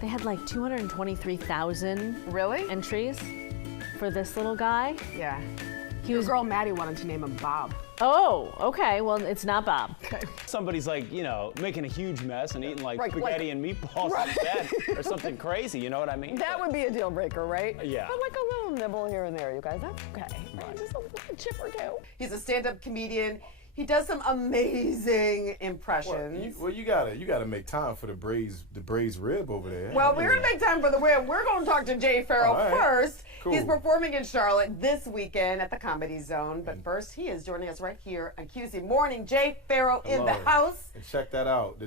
They had like 223,000 Really? entries for this little guy. Yeah. He was. Girl Maddie wanted to name him Bob. Oh, okay. Well, it's not Bob. Somebody's like, you know, making a huge mess and eating like spaghetti and meatballs instead or something crazy, you know what I mean? That would be a deal breaker, right? Yeah. But like a little nibble here and there, you guys, that's okay. Right. Just a little chip or two. He's a stand-up comedian. He does some amazing impressions. Well, you gotta make time for the braised rib over there. Well, we're gonna make time for the rib. We're gonna talk to Jay Farrell first. Cool. He's performing in Charlotte this weekend at the Comedy Zone. But first, he is joining us right here on QC Morning. Jay Farrell in the house. And check that out.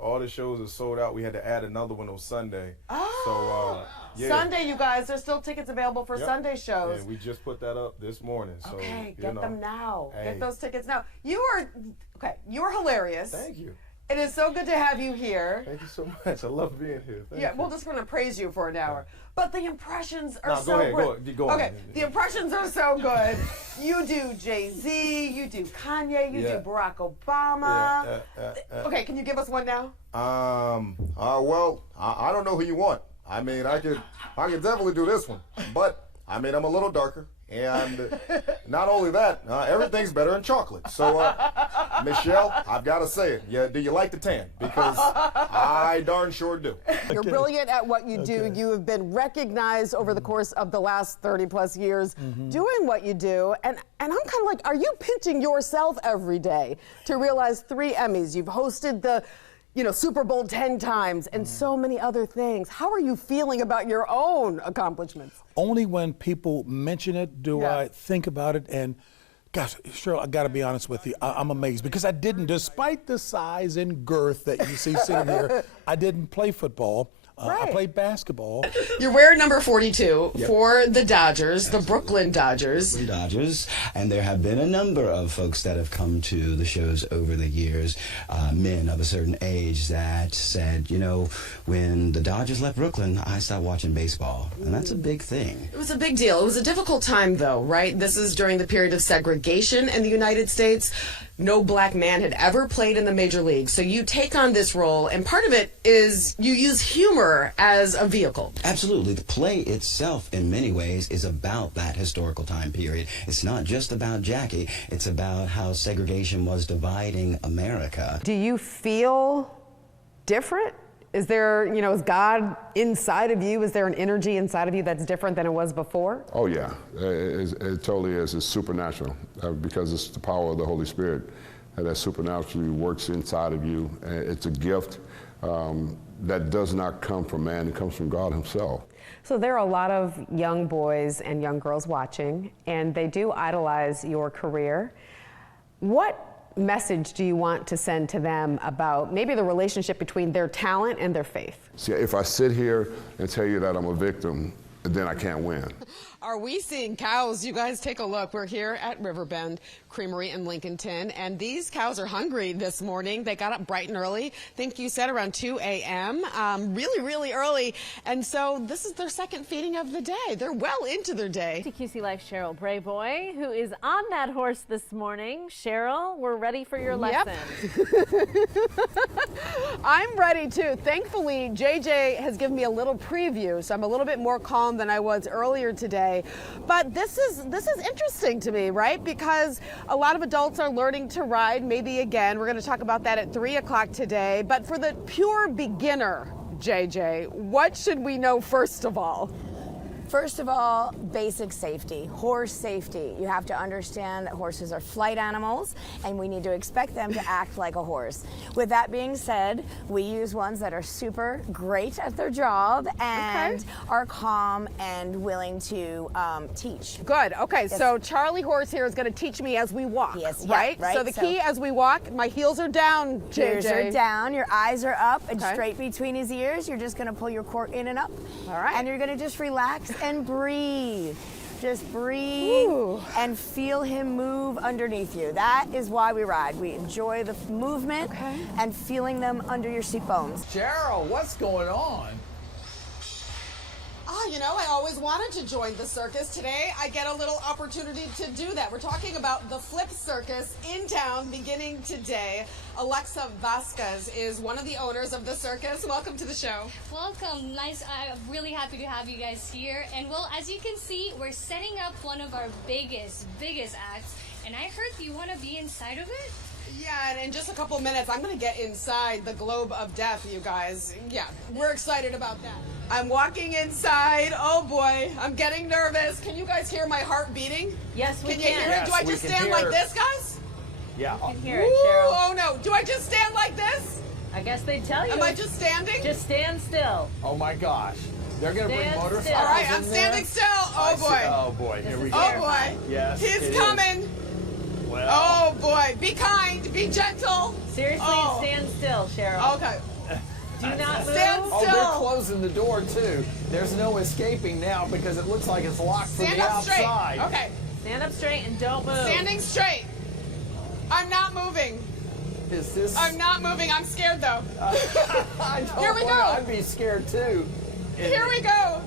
All the shows are sold out. We had to add another one on Sunday. Oh. So, yeah. Sunday, you guys. There's still tickets available for Sunday shows. Yeah, we just put that up this morning. So, okay, get them now. Hey. Get those tickets now. You're hilarious. Thank you. It is so good to have you here. Thank you so much. I love being here. Thank you. We're just going to praise you for an hour. But the impressions are go so ahead, good. go on. Okay, the impressions are so good. You do Jay-Z, you do Kanye, you do Barack Obama. Okay, can you give us one now? Well, I don't know who you want. I mean, I could definitely do this one, but I mean, I'm a little darker, and not only that, everything's better in chocolate. So, Michelle, I've got to say it. Yeah, do you like the tan? Because I darn sure do. You're brilliant at what you do. You have been recognized over the course of the last 30 plus years doing what you do. And I'm kind of like, are you pinching yourself every day to realize 3 Emmys? You've hosted the Super Bowl 10 times and so many other things. How are you feeling about your own accomplishments? Only when people mention it do I think about it. And gosh, Cheryl, I gotta be honest with you, I'm amazed because I didn't, despite the size and girth that you see sitting here, I didn't play football. I played basketball. You're wearing number 42 for the Dodgers, the Brooklyn Dodgers. And there have been a number of folks that have come to the shows over the years, men of a certain age that said, when the Dodgers left Brooklyn, I stopped watching baseball. And that's a big thing. It was a big deal. It was a difficult time, though, right? This is during the period of segregation in the United States. No black man had ever played in the major leagues. So you take on this role, and part of it is you use humor as a vehicle. Absolutely. The play itself, in many ways, is about that historical time period. It's not just about Jackie. It's about how segregation was dividing America. Do you feel different? Is there, is God inside of you? Is there an energy inside of you that's different than it was before? Oh, yeah. It totally is. It's supernatural because it's the power of the Holy Spirit that supernaturally works inside of you. It's a gift that does not come from man. It comes from God himself. So there are a lot of young boys and young girls watching, and they do idolize your career. What message do you want to send to them about maybe the relationship between their talent and their faith? See, if I sit here and tell you that I'm a victim, then I can't win. Are we seeing cows? You guys take a look. We're here at Riverbend Creamery in Lincolnton, and these cows are hungry this morning. They got up bright and early. I think you said around 2 a.m. Really, really early. And so this is their second feeding of the day. They're well into their day. QC Life Cheryl Brayboy, who is on that horse this morning. Cheryl, we're ready for your lesson. I'm ready too. Thankfully, JJ has given me a little preview, so I'm a little bit more calm than I was earlier today. But this is interesting to me, right? Because a lot of adults are learning to ride, maybe again. We're going to talk about that at 3 o'clock today. But for the pure beginner, JJ, what should we know first of all? First of all, basic safety, horse safety. You have to understand that horses are flight animals and we need to expect them to act like a horse. With that being said, we use ones that are super great at their job and are calm and willing to teach. Good. Okay, Yes. so Charlie Horse here is going to teach me as we walk, Yes, right? yeah, right. So the key as we walk, my heels are down, JJ. Ears are down, your eyes are up and straight between his ears. You're just going to pull your core in and up. All right. And you're going to just relax and breathe. Just breathe and feel him move underneath you. That is why we ride. We enjoy the movement and feeling them under your seat bones. Cheryl, what's going on? Oh, you know, I always wanted to join the circus. Today, I get a little opportunity to do that. We're talking about the Flip Circus in town beginning today. Alexa Vasquez is one of the owners of the circus. Welcome to the show. Welcome. Nice. I'm really happy to have you guys here. And well, as you can see, we're setting up one of our biggest acts. And I heard you want to be inside of it? Yeah, and in just a couple minutes, I'm going to get inside the Globe of Death, you guys. Yeah, we're excited about that. I'm walking inside. Oh boy, I'm getting nervous. Can you guys hear my heart beating? Yes, we can. Can you hear it? Do I just stand like this, guys? Yeah. You can hear it, Cheryl. Oh no, do I just stand like this? I guess they tell you. Am I just standing? Just stand still. Oh my gosh. They're going to bring Stand motorcycles still. All right, in I'm standing there? still. Oh boy. Oh boy, here we go. Oh boy. Yes, He's it coming. is. Well. Oh boy. Be kind. Be gentle. Seriously, Oh. stand still, Cheryl. Okay. Do not move. Stand Oh, still. they're closing the door too. There's no escaping now because it looks like it's locked from Stand the up straight. outside. Okay. Stand up straight and don't move. Standing straight. I'm not moving. Is this? I'm not moving. I'm scared though. I don't Here we wanna- go. I'd be scared too. Here we go.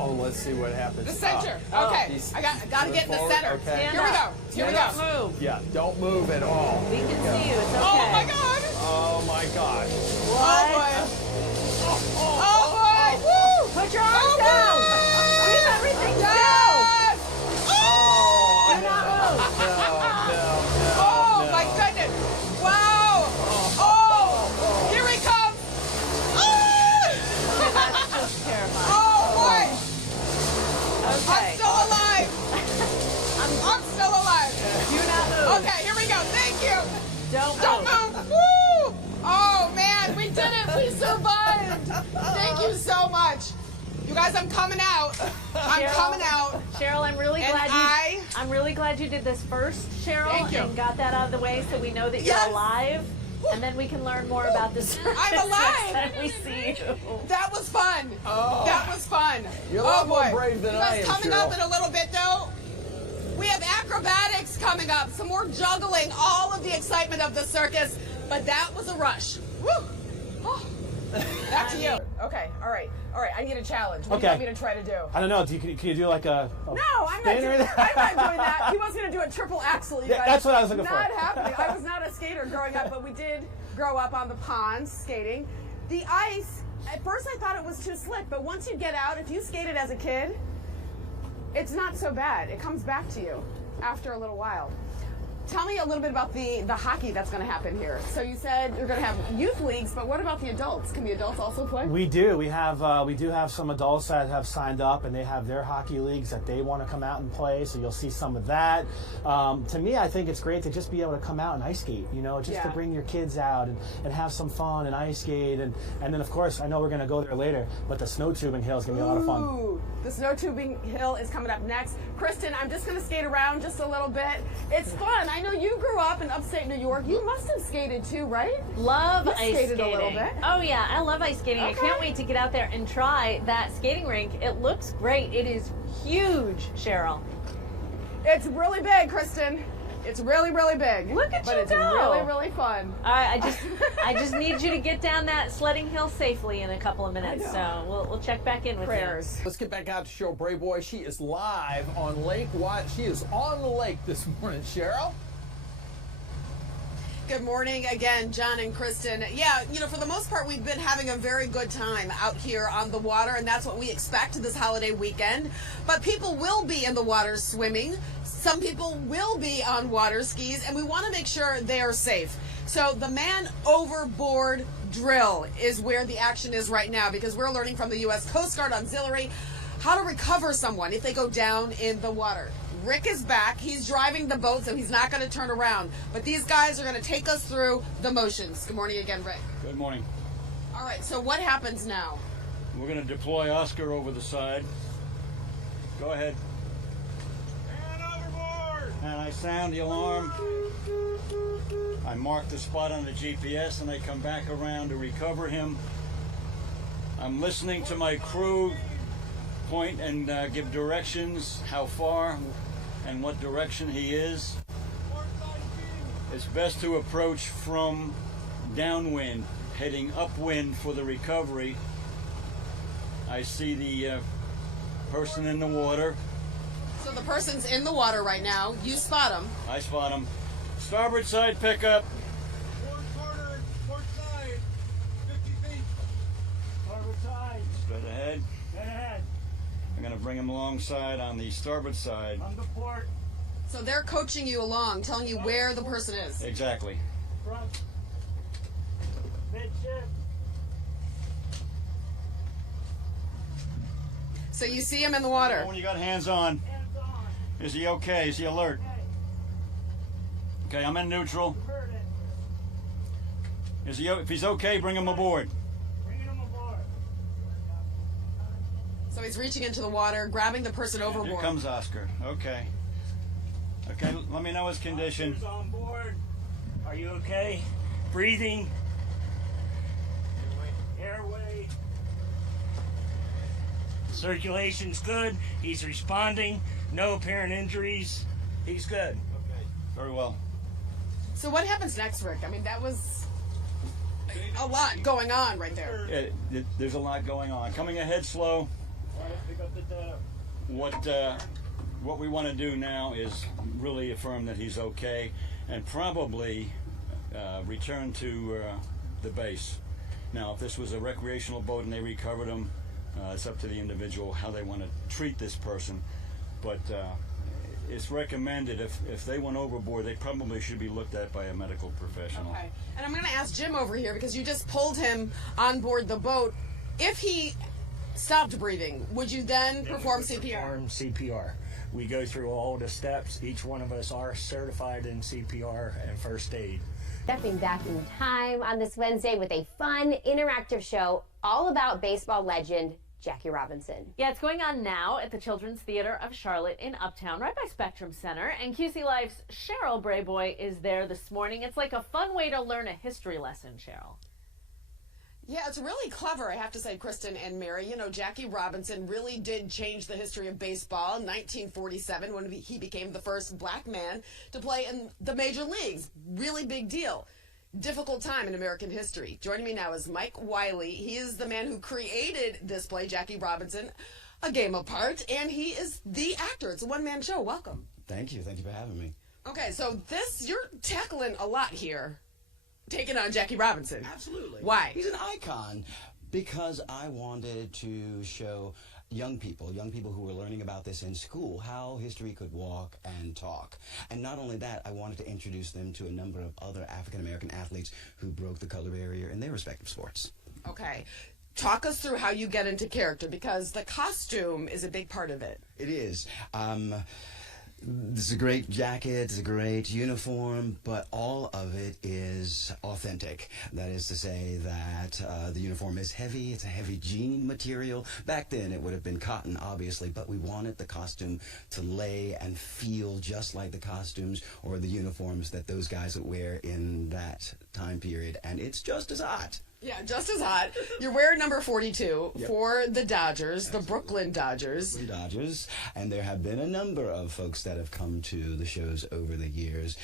Oh, let's see what happens. The center. Ah. Okay. He's- I got to get in the forward, center. okay. Stand Here we go. up. Here we Do go. not move. Yeah, don't move at all. We can see you. It's okay. Oh my God. Oh my gosh. Oh boy. Oh boy. Woo. Put your arms down. Keep everything still. Yes. Oh, Do not move. Oh my goodness. Wow. Oh. Here he comes. That's just terrifying. Oh boy. I'm Okay. still alive. I'm still alive. Do not move. Okay, here we go. Thank you. Don't Don't move. move. Woo! Oh man, we did it. We survived. Thank you so much. You guys, I'm coming out. I'm Cheryl. coming out. Cheryl, I'm really And glad I'm really glad you did this first, Cheryl, Thank you. and got that out of the way so we know that Yes. you're alive. And then we can learn more about this. I'm alive. Next time we see you. That was fun. Oh. That was fun. You're a oh lot more boy. brave than you guys I am, coming Cheryl. up in a little bit though. We have acrobatics coming up, some more juggling, all of the excitement of the circus. But that was a rush. Woo! Oh. Back to you. Okay. All right. I need a challenge. What do you want me to try to do? I don't know. Can you do like a No, I'm not spin or doing anything? that. He was going to do a triple axel. You Yeah, guys. that's what I was looking for. Not happening. I was not a skater growing up, but we did grow up on the ponds skating. The ice, at first I thought it was too slick, but once you get out, if you skated as a kid, it's not so bad. It comes back to you after a little while. Tell me a little bit about the hockey that's going to happen here. So you said you're going to have youth leagues, but what about the adults? Can the adults also play? We do. We do have some adults that have signed up, and they have their hockey leagues that they want to come out and play. So you'll see some of that. To me, I think it's great to just be able to come out and ice skate. You know, just to bring your kids out and have some fun and ice skate, and then of course I know we're going to go there later, but the snow tubing hill is going to be a lot of fun. Ooh, the snow tubing hill is coming up next. Kristen, I'm just going to skate around just a little bit. It's fun. I know you grew up in upstate New York. You must have skated too, right? Love You ice skated skating. a little bit. Oh yeah, I love ice skating. I can't wait to get out there and try that skating rink. It looks great. It is huge, Cheryl. It's really big, Kristen. It's really, really big. Look at but you it's go. really, really fun. All right, I just need you to get down that sledding hill safely in a couple of minutes. So we'll check back in with Prayers. Let's get back out to Cheryl Brayboy. She is live on Lake Watt. She is on the lake this morning, Cheryl. Good morning again, John and Kristen. Yeah, you know, for the most part, we've been having a very good time out here on the water, and that's what we expect this holiday weekend. But people will be in the water swimming. Some people will be on water skis, and we want to make sure they are safe. So the man overboard drill is where the action is right now, because we're learning from the U.S. Coast Guard Auxiliary how to recover someone if they go down in the water. Rick is back. He's driving the boat, so he's not going to turn around. But these guys are going to take us through the motions. Good morning again, Rick. Good morning. All right, so what happens now? We're going to deploy Oscar over the side. Go ahead. And overboard! And I sound the alarm. I mark the spot on the GPS, and I come back around to recover him. I'm listening to my crew point and give directions, how far and what direction he is. It's best to approach from downwind, heading upwind for the recovery. I see the Person in the water. So the person's in the water right now. You spot him. I spot him. Starboard side pickup. Port side, 50 feet. Starboard side. Straight ahead. Straight ahead. I'm going to bring him alongside on the starboard side. On the port. So they're coaching you along, telling you where the person is. Exactly. Front. Midship. So you see him in the water. When you got hands on. Hands on. Is he okay? Is he alert? Okay, I'm in neutral. Is he? If he's okay, bring him aboard. Bringing him aboard. So he's reaching into the water, grabbing the person overboard. Here comes Oscar. Okay. Okay, let me know his condition. Oscar's on board. Are you okay? Breathing. Airway. Circulation's good. He's responding. No apparent injuries. He's good. Okay. Very well. So what happens next, Rick? I mean, that was a lot going on right there. There's a lot going on. Coming ahead slow. Pick up the What we want to do now is really affirm that he's okay, and probably return to the base. Now, if this was a recreational boat and they recovered him, it's up to the individual how they want to treat this person. But it's recommended if they went overboard, they probably should be looked at by a medical professional. Okay. And I'm going to ask Jim over here, because you just pulled him on board the boat. If he stopped breathing, would you then perform CPR? Perform CPR. We go through all the steps. Each one of us are certified in CPR and first aid. Stepping back in time on this Wednesday with a fun, interactive show all about baseball legend Jackie Robinson. Yeah, it's going on now at the Children's Theater of Charlotte in Uptown, right by Spectrum Center. And QC Life's Cheryl Brayboy is there this morning. It's like a fun way to learn a history lesson, Cheryl. Yeah, it's really clever, I have to say, Kristen and Mary. You know, Jackie Robinson really did change the history of baseball in 1947 when he became the first black man to play in the major leagues. Really big deal. Difficult time in American history. Joining me now is Mike Wiley. He is the man who created this play, Jackie Robinson, A Game Apart, and he is the actor. It's a one-man show. Welcome. Thank you. Thank you for having me. Okay, so you're tackling a lot here, taking on Jackie Robinson. Absolutely. Why? He's an icon. Because I wanted to show young people who were learning about this in school, how history could walk and talk. And not only that, I wanted to introduce them to a number of other African-American athletes who broke the color barrier in their respective sports. Okay. Talk us through how you get into character, because the costume is a big part of it. It is. This is a great jacket, it's a great uniform, but all of it is authentic. That is to say that the uniform is heavy, it's a heavy jean material. Back then it would have been cotton, obviously, but we wanted the costume to lay and feel just like the costumes or the uniforms that those guys would wear in that time period, and it's just as hot. Yeah, just as hot. You're wearing number 42 Yep. for the Dodgers, the Brooklyn Dodgers. Dodgers, and there have been a number of folks that have come to the shows over the years,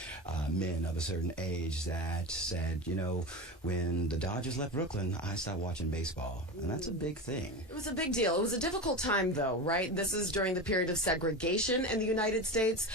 men of a certain age that said, you know, when the Dodgers left Brooklyn, I stopped watching baseball, and that's a big thing. It was a big deal. It was a difficult time, though, right? This is during the period of segregation in the United States.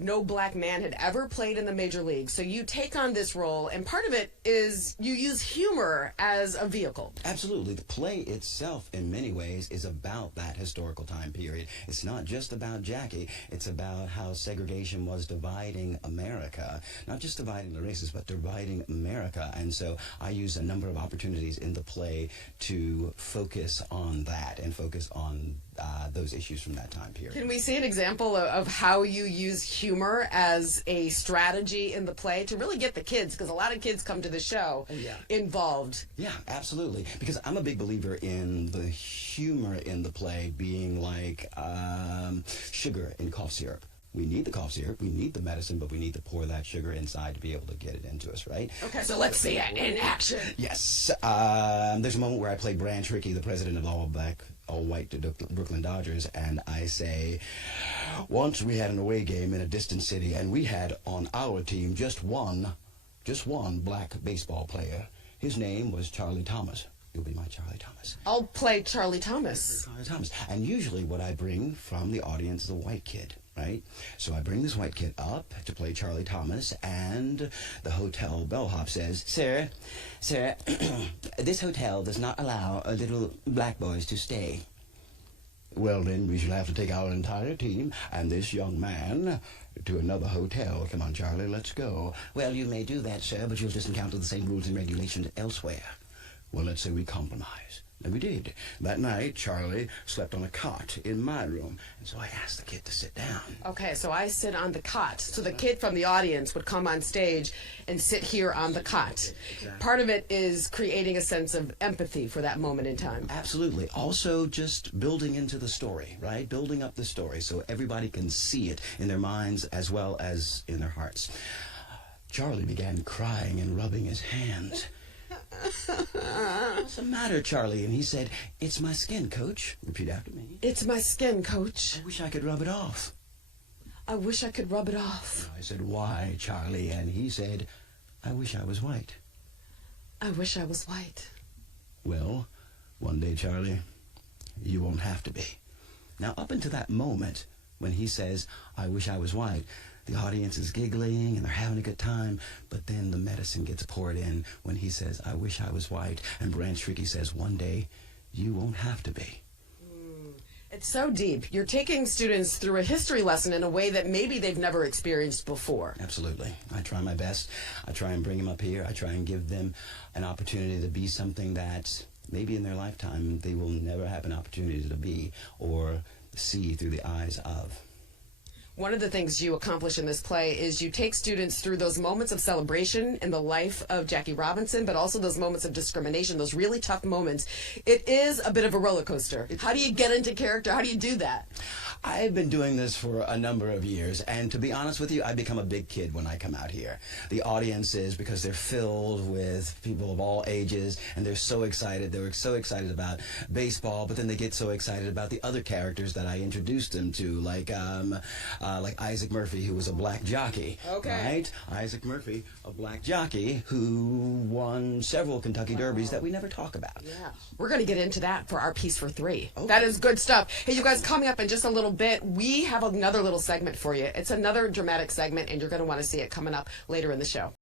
No black man had ever played in the major leagues. So you take on this role, and part of it is you use humor as a vehicle. Absolutely. The play itself, in many ways, is about that historical time period. It's not just about Jackie. It's about how segregation was dividing America. Not just dividing the races, but dividing America. And so I use a number of opportunities in the play to focus on that and focus on those issues from that time period. Can we see an example of how you use humor as a strategy in the play to really get the kids, because a lot of kids come to the show involved? Yeah, absolutely. Because I'm a big believer in the humor in the play being like sugar in cough syrup. We need the cough syrup, we need the medicine, but we need to pour that sugar inside to be able to get it into us, right? Okay, so let's see it in action. Yes. There's a moment where I play Branch Rickey, the president of all-white Brooklyn Dodgers, and I say, once we had an away game in a distant city, and we had on our team just one black baseball player. His name was Charlie Thomas. you'll be my Charlie Thomas. I'll play Charlie Thomas. Charlie Thomas. And usually what I bring from the audience is a white kid, right? So I bring this white kid up to play Charlie Thomas, and the hotel bellhop says, Sir, this hotel does not allow little black boys to stay. Well, then we shall have to take our entire team and this young man to another hotel. Come on, Charlie, let's go. Well, you may do that, sir, but you'll just encounter the same rules and regulations elsewhere. Well, let's say we compromise. And we did. That night, Charlie slept on a cot in my room, and so I asked the kid to sit down. Okay, so I sit on the cot. So the kid from the audience would come on stage and sit here on the cot. Part of it is creating a sense of empathy for that moment in time. Absolutely. Also, just building into the story, right? Building up the story so everybody can see it in their minds as well as in their hearts. Charlie began crying and rubbing his hands. What's the matter, Charlie? And he said, it's my skin, Coach. Repeat after me. It's my skin, Coach. I wish I could rub it off. I wish I could rub it off. I said, why, Charlie? And he said, I wish I was white. I wish I was white. Well, one day, Charlie, you won't have to be. Now, up until that moment when he says, I wish I was white, the audience is giggling and they're having a good time, but then the medicine gets poured in when he says, I wish I was white, and Branch Tricky says, one day, you won't have to be. It's so deep. You're taking students through a history lesson in a way that maybe they've never experienced before. Absolutely. I try my best. I try and bring them up here. I try and give them an opportunity to be something that maybe in their lifetime they will never have an opportunity to be or see through the eyes of. One of the things you accomplish in this play is you take students through those moments of celebration in the life of Jackie Robinson, but also those moments of discrimination, those really tough moments. It is a bit of a roller coaster. How do you get into character? How do you do that? I've been doing this for a number of years, and to be honest with you, I become a big kid when I come out here. The audiences, because they're filled with people of all ages, and they're so excited. They were so excited about baseball, but then they get so excited about the other characters that I introduced them to, like Isaac Murphy, who was a black jockey. Okay. Right? Isaac Murphy, a black jockey who won several Kentucky Derbies that we never talk about. Yeah. We're going to get into that for our piece for 3. Okay. That is good stuff. Hey, you guys, coming up in just a little bit, we have another little segment for you. It's another dramatic segment, and you're going to want to see it coming up later in the show.